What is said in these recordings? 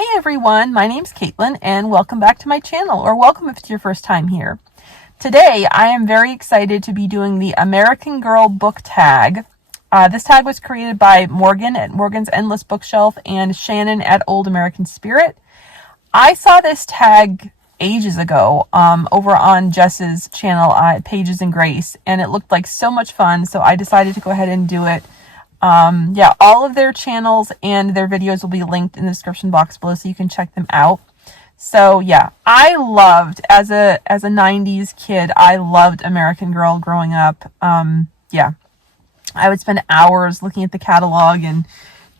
Hey everyone, my name's Caitlin and welcome back to my channel, or welcome if it's your first time here. Today I am very excited to be doing the American Girl book tag. This tag was created by Morgan at Morgan's Endless Bookshelf and Shannon at Old American Spirit. I saw this tag ages ago over on Jess's channel, Pages and Grace, and it looked like so much fun, so I decided to go ahead and do it. All of their channels and their videos will be linked in the description box below so you can check them out. So yeah, I loved, as a 90s kid, I loved American Girl growing up. I would spend hours looking at the catalog and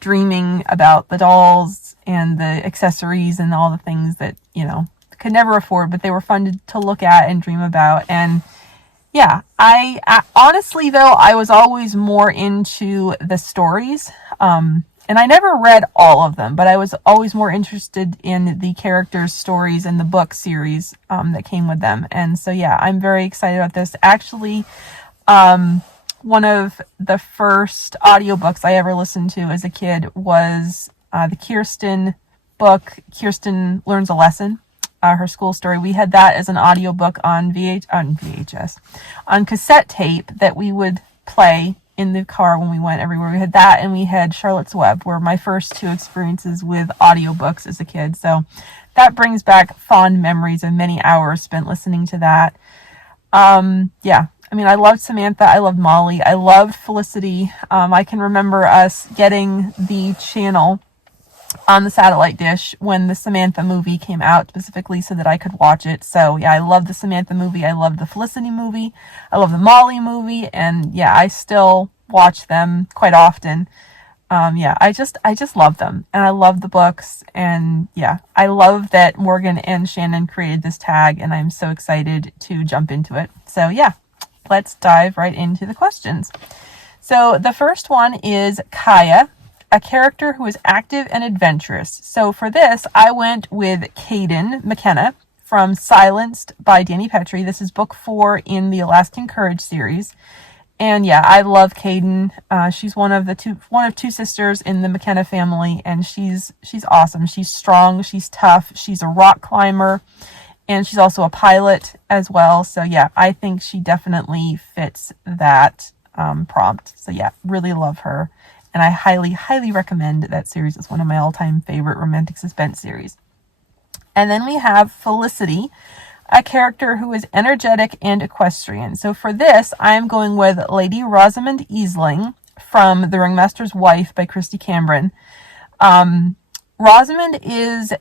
dreaming about the dolls and the accessories and all the things that, you know, could never afford, but they were fun to look at and dream about. And yeah, I honestly, though, I was always more into the stories, and I never read all of them, but I was always more interested in the characters' stories and the book series that came with them. And so, yeah, I'm very excited about this. Actually, one of the first audiobooks I ever listened to as a kid was the Kirsten book, Kirsten Learns a Lesson. Her school story. We had that as an audiobook on cassette tape that we would play in the car when we went everywhere. We had that, and we had Charlotte's Web, were my first two experiences with audiobooks as a kid. So that brings back fond memories of many hours spent listening to that. I mean, I loved Samantha. I loved Molly. I loved Felicity. I can remember us getting the channel on the satellite dish when the Samantha movie came out, specifically so that I could watch it. So yeah, I love the Samantha movie. I love the Felicity movie. I love the Molly movie. And yeah, I still watch them quite often. I just love them, and I love the books. And yeah, I love that Morgan and Shannon created this tag, and I'm so excited to jump into it. So yeah, let's dive right into the questions. So the first one is Kaya, a character who is active and adventurous. So for this, I went with Kayden McKenna from Silenced by Dani Pettrey. This is book 4 in the Alaskan Courage series. And yeah, I love Kayden. She's one of two sisters in the McKenna family, and she's awesome. She's strong, she's tough, she's a rock climber, and she's also a pilot as well. So yeah, I think she definitely fits that prompt. So yeah, really love her. And I highly, highly recommend that series. It's one of my all-time favorite romantic suspense series. And then we have Felicity, a character who is energetic and equestrian. So for this, I'm going with Lady Rosamond Easling from The Ringmaster's Wife by Kristy Cambron. Rosamond is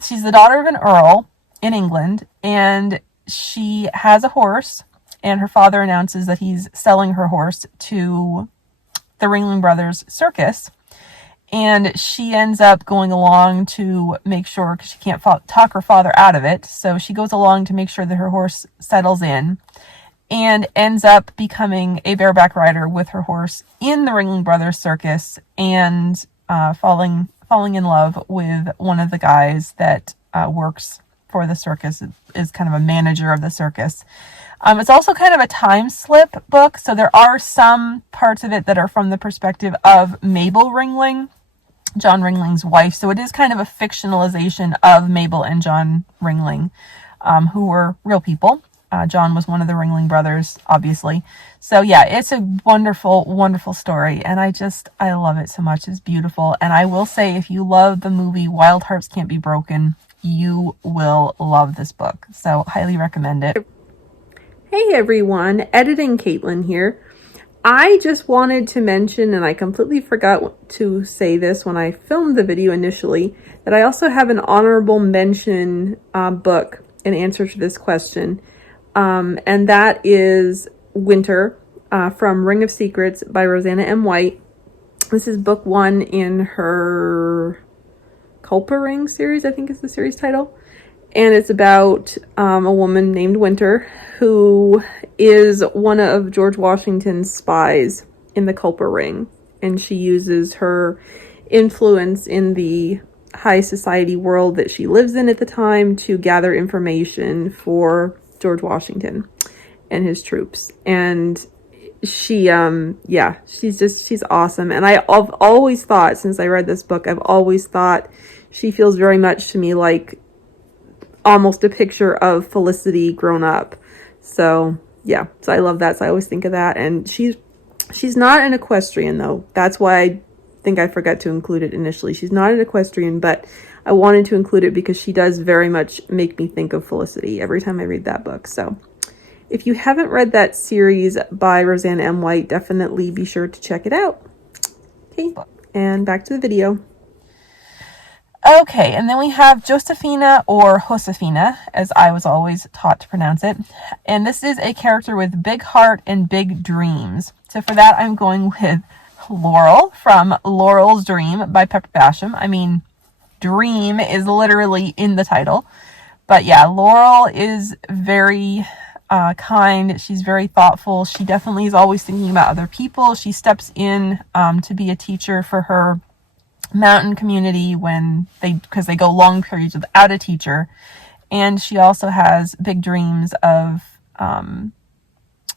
she's the daughter of an earl in England, and she has a horse, and her father announces that he's selling her horse to the Ringling Brothers circus, and she ends up going along to make sure, because she can't talk her father out of it, so she goes along to make sure that her horse settles in, and ends up becoming a bareback rider with her horse in the Ringling Brothers circus, and falling in love with one of the guys that works for the circus, is kind of a manager of the circus. It's also kind of a time slip book, so there are some parts of it that are from the perspective of Mabel Ringling, John Ringling's wife. So it is kind of a fictionalization of Mabel and John Ringling, who were real people. John was one of the Ringling brothers, obviously. So yeah, it's a wonderful, wonderful story, and I love it so much. It's beautiful. And I will say, if you love the movie Wild Hearts Can't Be Broken, you will love this book. So highly recommend it. Hey everyone, Editing Caitlin here. I just wanted to mention, and I completely forgot to say this when I filmed the video initially, that I also have an honorable mention book in answer to this question. And that is Winter from Ring of Secrets by Roseanna M. White. This is book 1 in her Culpa Ring series, I think is the series title. And it's about a woman named Winter who is one of George Washington's spies in the Culpa Ring. And she uses her influence in the high society world that she lives in at the time to gather information for George Washington and his troops. And yeah, she's awesome. And I've always thought, since I read this book, I've always thought she feels very much to me like almost a picture of Felicity grown up. So yeah, so I love that. So I always think of that. And she's not an equestrian though. That's why I think I forgot to include it initially. She's not an equestrian, but I wanted to include it because she does very much make me think of Felicity every time I read that book. So if you haven't read that series by Roseanna M. White, definitely be sure to check it out. Okay, and back to the video. Okay, and then we have Josephina, or Josephina, as I was always taught to pronounce it. And this is a character with big heart and big dreams. So for that, I'm going with Laurel from Laurel's Dream by Pettrey Basham. I mean, dream is literally in the title. But yeah, Laurel is very kind. She's very thoughtful. She definitely is always thinking about other people. She steps in to be a teacher for her mountain community because they go long periods without a teacher. And she also has big dreams of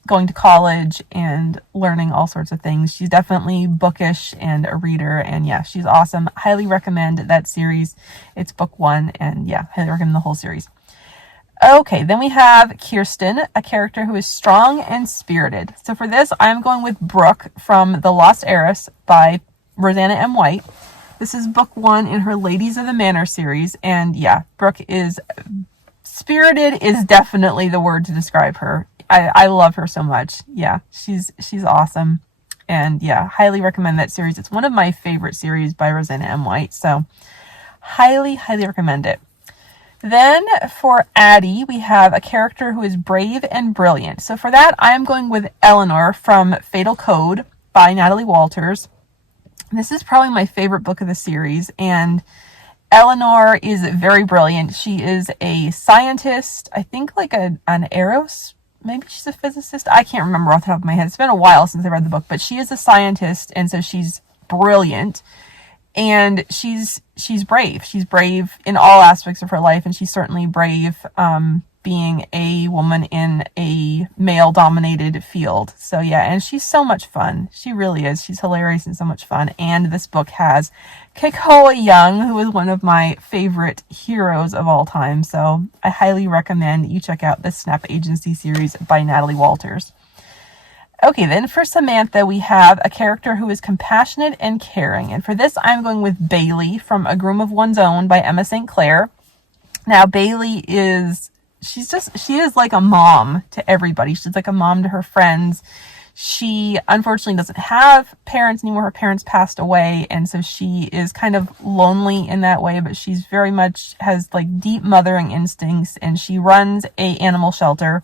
going to college and learning all sorts of things. She's definitely bookish and a reader, and yeah, she's awesome. Highly recommend that series. It's book 1, and yeah, highly recommend the whole series. Okay, then we have Kirsten, a character who is strong and spirited. So for this, I'm going with Brooke from The Lost Heiress by Roseanna M. White. This is book 1 in her Ladies of the Manor series, and yeah, Brooke is spirited is definitely the word to describe her. I love her so much. Yeah, she's awesome, and yeah, highly recommend that series. It's one of my favorite series by Roseanna M. White, so highly recommend it. Then for Addy, we have a character who is brave and brilliant. So for that, I am going with Eleanor from Fatal Code by Natalie Walters. This is probably my favorite book of the series, and Eleanor is very brilliant. She is a scientist, I think like an maybe she's a physicist. I can't remember off the top of my head. It's been a while since I read the book, but she is a scientist, and so she's brilliant. And she's brave. She's brave in all aspects of her life, and she's certainly brave being a woman in a male-dominated field. So yeah, and she's so much fun. She really is. She's hilarious and so much fun. And this book has Kekoa Young, who is one of my favorite heroes of all time. So I highly recommend you check out the Snap Agency series by Natalie Walters. Okay, then for Samantha, we have a character who is compassionate and caring. And for this, I'm going with Bailey from A Groom of One's Own by Emma St. Clair. Now, Bailey she is like a mom to everybody. She's like a mom to her friends. She unfortunately doesn't have parents anymore. Her parents passed away, and so she is kind of lonely in that way, but she's very much has like deep mothering instincts, and she runs a animal shelter.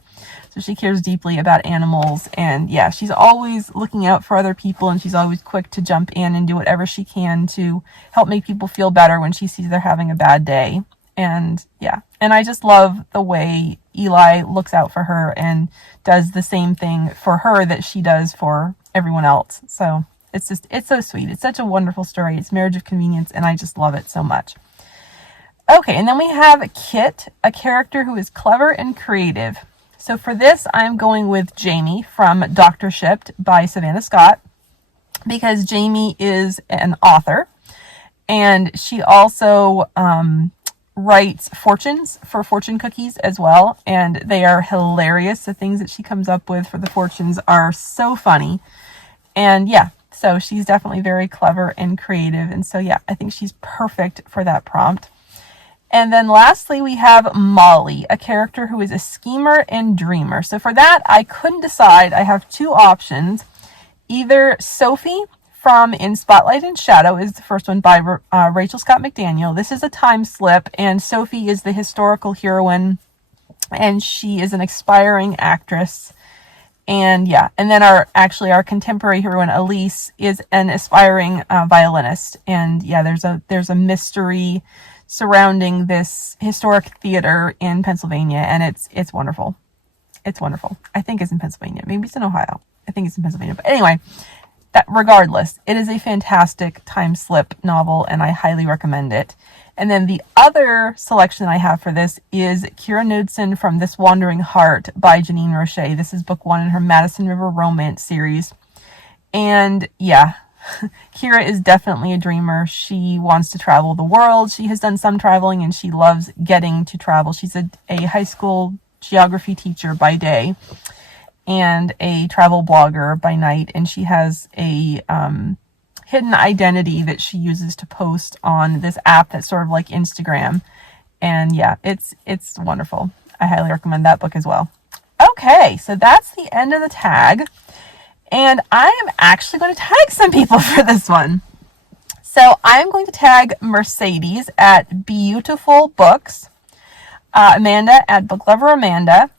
So she cares deeply about animals, and yeah, she's always looking out for other people, and she's always quick to jump in and do whatever she can to help make people feel better when she sees they're having a bad day. And yeah, and I just love the way Eli looks out for her and does the same thing for her that she does for everyone else. So it's so sweet. It's such a wonderful story. It's Marriage of Convenience, and I just love it so much. Okay, and then we have Kit, a character who is clever and creative. So for this, I'm going with Jamie from Dr. Shipped by Savannah Scott, because Jamie is an author, and she also writes fortunes for fortune cookies as well, and they are hilarious. The things that she comes up with for the fortunes are so funny, and yeah, so she's definitely very clever and creative, and so yeah, I think she's perfect for that prompt. And then lastly, we have Molly, a character who is a schemer and dreamer. So for that, I couldn't decide. I have two options. Either Sophie from In Spotlight and Shadow is the first one by Rachel Scott McDaniel. This is a time slip, and Sophie is the historical heroine, and she is an aspiring actress. And yeah, and then our contemporary heroine Elise is an aspiring violinist. And yeah, there's a mystery surrounding this historic theater in Pennsylvania, and it's wonderful. It's wonderful. I think it's in Pennsylvania. Maybe it's in Ohio. I think it's in Pennsylvania. But anyway, regardless, it is a fantastic time slip novel, and I highly recommend it. And then the other selection I have for this is Kira Knudsen from This Wandering Heart by Janine Roche. This is book 1 in her Madison River Romance series. And yeah, Kira is definitely a dreamer. She wants to travel the world. She has done some traveling and she loves getting to travel. She's a high school geography teacher by day and a travel blogger by night. And she has a hidden identity that she uses to post on this app that's sort of like Instagram. And yeah, it's wonderful. I highly recommend that book as well. Okay, so that's the end of the tag. And I am actually going to tag some people for this one. So I'm going to tag Mercedes at Beautiful Books, Amanda at Book Lover Amanda,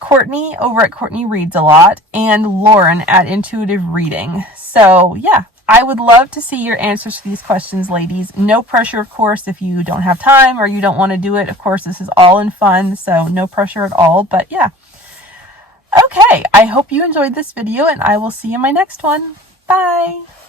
Courtney over at Courtney Reads a Lot, and Lauren at Intuitive Reading. So yeah, I would love to see your answers to these questions, ladies. No pressure, of course, if you don't have time or you don't want to do it. Of course, this is all in fun, so no pressure at all. But yeah. Okay, I hope you enjoyed this video, and I will see you in my next one. Bye!